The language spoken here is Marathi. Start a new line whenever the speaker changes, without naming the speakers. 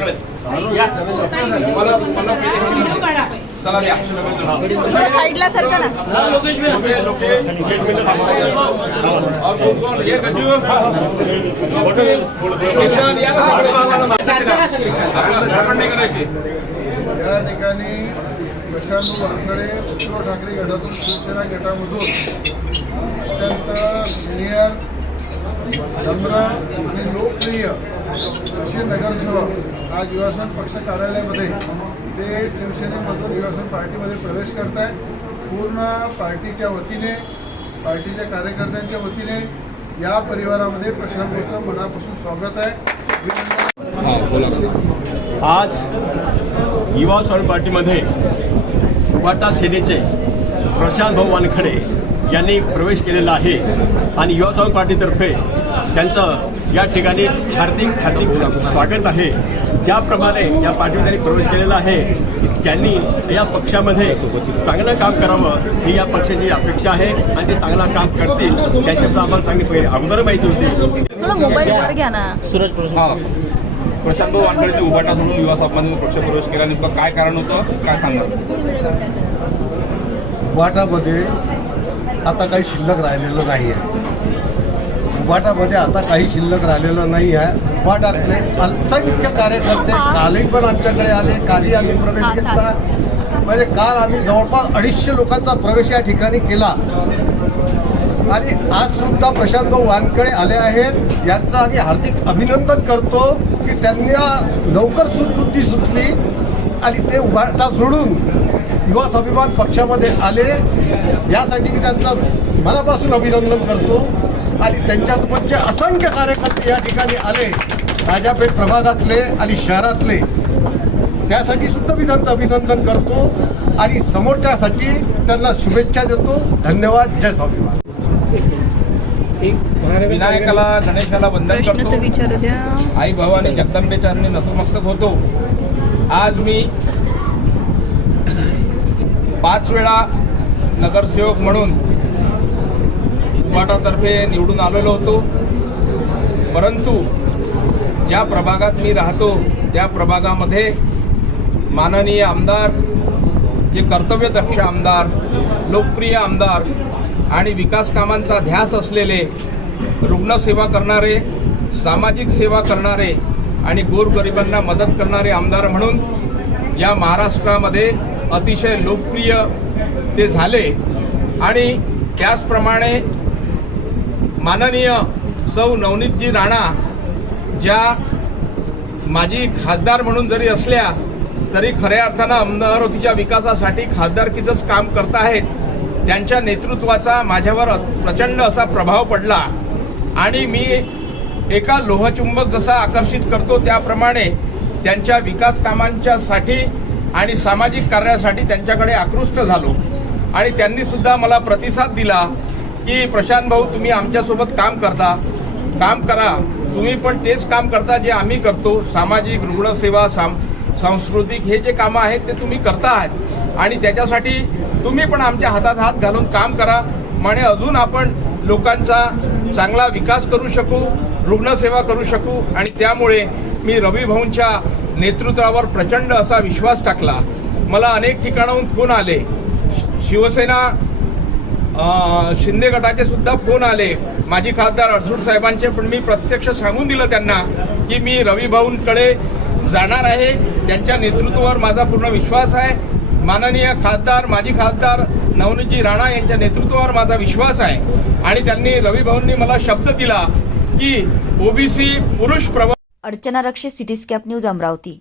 या. मला मला चला या.
थोडं साईडला सरका ना
लोके लोके और कौन कौन ये गजू इधर या ना. आपल्याला धडपड नाही करायची
या ठिकाणी प्रशांत वानकडे उद्धव ठाकरे गटातून शिवसेना गटामधून अत्यंत सिनियर नम्र आणि लोकप्रिय असे नगरसेवक आज युवासन पक्ष कार्यालयामध्ये ते शिवसेनेमधून युवासन पार्टीमध्ये प्रवेश करत आहे पूर्ण पार्टीच्या वतीने पार्टीच्या कार्यकर्त्यांच्या वतीने या परिवारामध्ये प्रशांत मनापासून स्वागत आहे.
आज युवा स्वामी पार्टीमध्ये उभाटा सेनेचे प्रशांत भाऊ वानखडे यांनी प्रवेश केलेला आहे आणि युवा स्वामी पार्टीतर्फे त्यांचं या ठिकाणी हार्दिक हार्दिक स्वागत आहे. ज्याप्रमाणे या पार्टीत त्यांनी प्रवेश केलेला आहे त्यांनी या पक्षामध्ये चांगलं काम करावं ही या पक्षाची अपेक्षा आहे आणि ते चांगलं काम करतील त्याच्याबद्दल आम्हाला चांगली पहिले अगोदर माहिती होती.
थोडं मोबाईल वर घ्या ना.
हा. प्रशांत भाऊ वानखडेंनी उभाटा सोडून युवा समाजामध्ये पक्ष प्रवेश केला. नेमकं काय कारण होतं? काय सांगणार?
उभाटामध्ये आता काही शिल्लक राहिलेलं नाही आहे उभाटामध्ये आता काही शिल्लक राहिलेलं नाही आहे उभाटातले असंख्य कार्यकर्ते कालही पण आमच्याकडे आले कालही आम्ही प्रवेश घेतला. म्हणजे काल आम्ही जवळपास अडीचशे लोकांचा प्रवेश या ठिकाणी केला. आणि आज सुद्धा प्रशांत भाऊ वानकडे आले आहेत. यांचं आम्ही हार्दिक अभिनंदन करतो की त्यांना लवकर सुदबुद्धी सुचली आणि ते उभाटा सोडून युवा स्वाभिमान पक्षामध्ये आले. यासाठी मी त्यांचं मनापासून अभिनंदन करतो. आणि त्यांच्यासोबतचे असंख्य कार्यकर्ते या ठिकाणी आले राजापेठ प्रभागातले आणि शहरातले त्यासाठी सुद्धा मी त्यांचं अभिनंदन करतो आणि समोरच्यासाठी त्यांना शुभेच्छा देतो. धन्यवाद. जय स्वाभिमान.
विनायकाला गणेशाला वंदन करतो.
विचारू द्या.
आई भवानी जगदंबेच्या चरणी नतमस्तक होतो. आज मी पाच वेळा नगरसेवक म्हणून उभाटातर्फे निवडून आलेलो होतो. परंतु ज्या प्रभागात मी राहतो त्या प्रभागामध्ये माननीय आमदार जे कर्तव्यदक्ष आमदार लोकप्रिय आमदार आणि विकास कामांचा ध्यास असलेले रुग्णसेवा करणारे सामाजिक सेवा करणारे आणि गोरगरिबांना मदत करणारे आमदार म्हणून या महाराष्ट्रामध्ये अतिशय लोकप्रिय ते झाले. आणि त्याचप्रमाणे माननीय सौ नवनीतजी राणा ज्या माजी खासदार म्हणून जरी असल्या तरी खऱ्या अर्थानं अमरावतीच्या विकासासाठी खासदारकीचंच काम करत आहेत. त्यांच्या नेतृत्वाचा माझ्यावर प्रचंड असा प्रभाव पडला. आणि मी एका लोहचुंबक जसा आकर्षित करतो त्याप्रमाणे त्यांच्या विकास कामांच्यासाठी आणि सामाजिक कार्यासाठी त्यांच्याकडे आकृष्ट झालो. आणि त्यांनीसुद्धा मला प्रतिसाद दिला. की प्रशांत भाऊ तुम्ही आमच्यासोबत काम करता. काम करा. तुम्ही पण तेच काम करता जे आम्ही करतो. सामाजिक रुग्णसेवा साम सांस्कृतिक हे जे कामं आहेत ते तुम्ही करता आहात. आणि त्याच्यासाठी तुम्ही पण आमच्या हातात हात घालून काम करा. म्हणे अजून आपण लोकांचा चांगला विकास करू शकू रुग्णसेवा करू शकू. आणि त्यामुळे मी रवी भाऊंच्या नेतृत्वावर प्रचंड असा विश्वास टाकला. मला अनेक ठिकाणाहून फोन आले. शिवसेना शिंदे गटाचे सुद्धा फोन आले. माजी खासदार अडसूड साहेबांचे पण मी प्रत्यक्ष सांगून दिलं त्यांना की मी रवीभाऊंकडे जाणार आहे. त्यांच्या नेतृत्वावर माझा पूर्ण विश्वास आहे. माननीय खासदार माजी खासदार नवनीतजी राणा यांच्या नेतृत्वावर माझा विश्वास आहे. आणि त्यांनी रवीभाऊंनी मला शब्द दिला की ओबीसी पुरुष प्रवर्ग
अर्चना रक्षित सिटी स्कॅप न्यूज अमरावती.